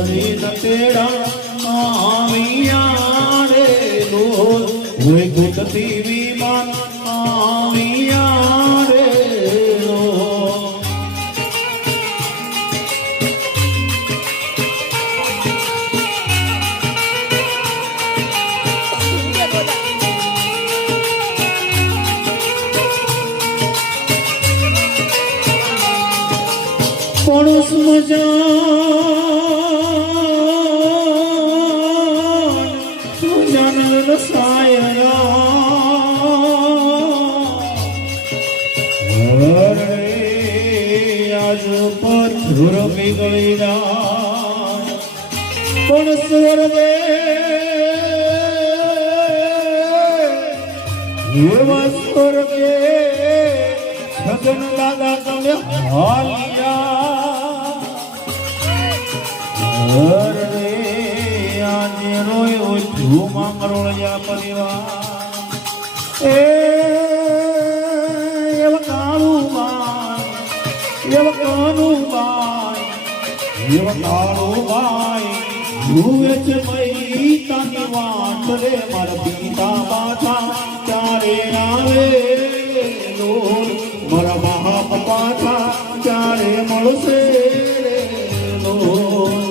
હરી નટેડા આવિયા રે લો હોય ગુટતી વિમાન આવિયા રે લો પડોશ મજાન પથ્થર પીગળી રાત પણ સ્વર્ગે એવા સ્વર્ગે છગન દાદા તમે હાલિયા આજે રોયો ઝૂમા મરોળિયા પરિવાર એ એવા કાળું બાઈ એવા કાનું બાઈ એવા કાળું બાઈ જુએ છે પૈતાની વાટ રે મારા પિતા પાછા ચારે આવે લોલ મારા પાછા ચારે મળશે રે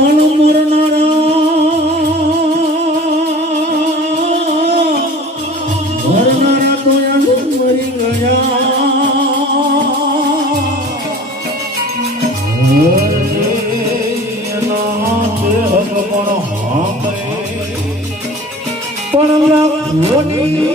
પણ મરનારા મરનારા તો આજે મરી ગયા એના પણ. પણ લાખોની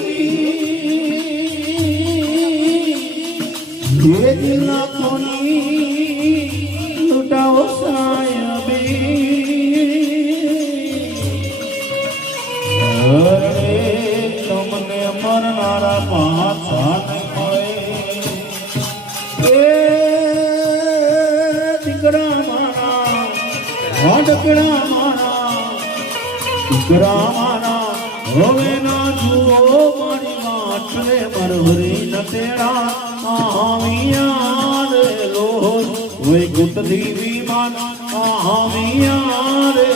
મરનારા પાછા નહીં મળે એ દીકરા મારા હાડકડા મારા, દીકરા મારા, હવે ના જુઓ મારી માછલે મરહરી નટેડા આમિયા રે હોય ગુટ દીવી માન આમિયા રે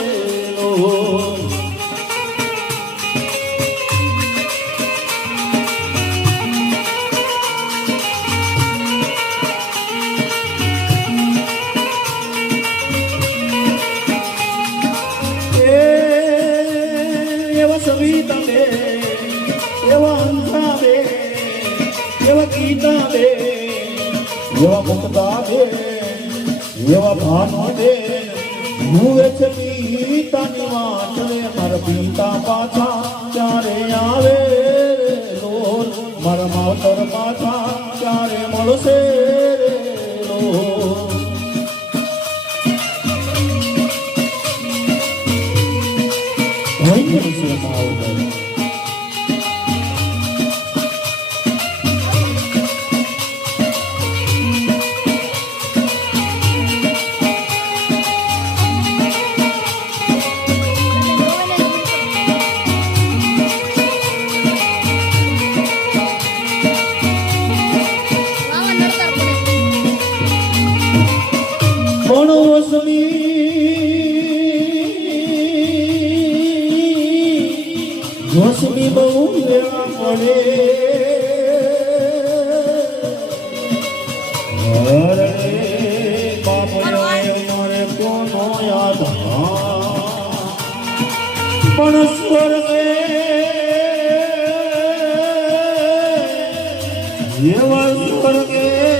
એવા ભાનુ દે હું છે પિતાની રે મારા પિતા પાછા ચારે આવે લોર મારા માવતર પાછા ચારે મળશે રે લોલ? હોય ને બહુ હા. પણ સ્વર્ગે એવા સ્વર્ગે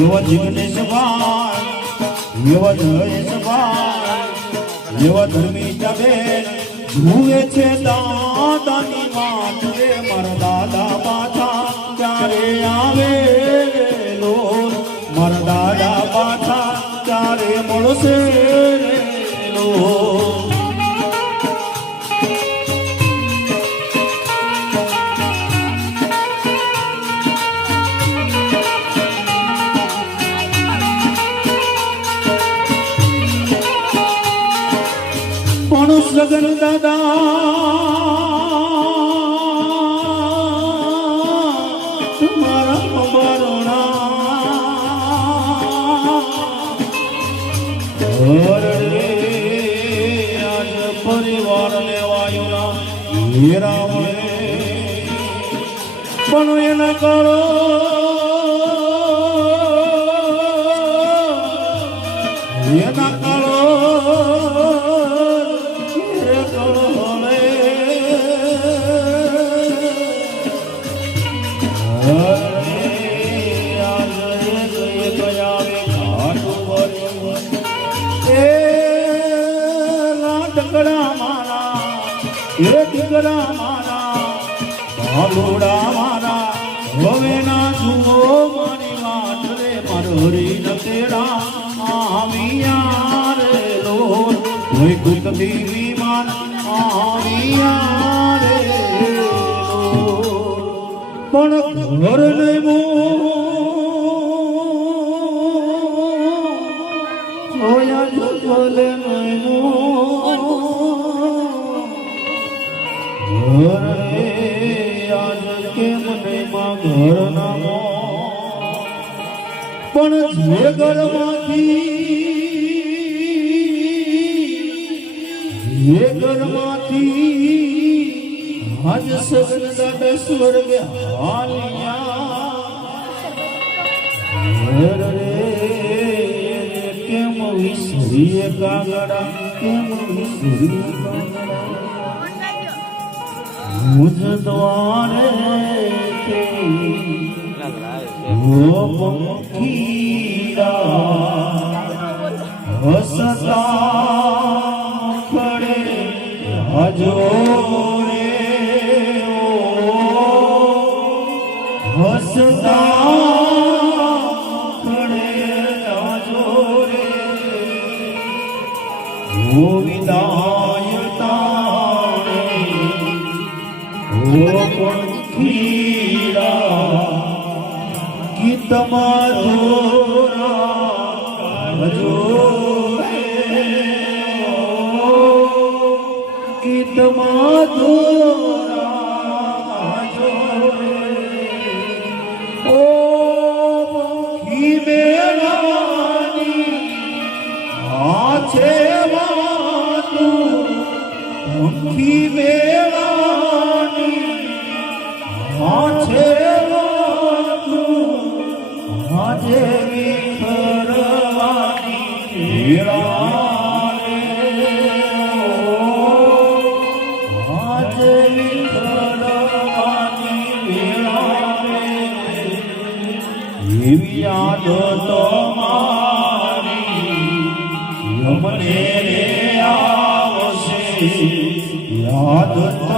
નીલેશભાઈ, સવાર જિગ્નેશભાઈ, સવાર એવા ધર્મિષ્ઠાબેન, જુએ છે દાદાની રે મારા દાદા પાછા ક્યારે આવે લો મારા દાદા પાછા ક્યારે મળશે? સગન દાદા. તમારા બારણા ઘરડે આજ પરિવાર લેવાયુના હીરાવણે. પણ એના કરો. એના દીકરા મારા, ભાલુડા મારા, હવે ના જુઓ મારી વાત રે, મારો હરી નકેડા આમિયા રે લોર કોઈ કુતથી વિમાન આમિયા રે પણ ઘર હોયા પણ ઘરમાંથી જે ઘરમાંથી આજ સગન દાદા સ્વર્ગે હાલ્યા કેમ વિસરીએ કાગડા? કેમ વિસરીએ કાગડા? મુજ દ્વારે તે ઓ પંખીડા હસતા ખડે હજો રે ઓ. હસતા ખડે હજો ગોવિંદા પંખીડા ગીત આ છે વાતું પંખી યાદ તો અમને રે આવશે. યાદ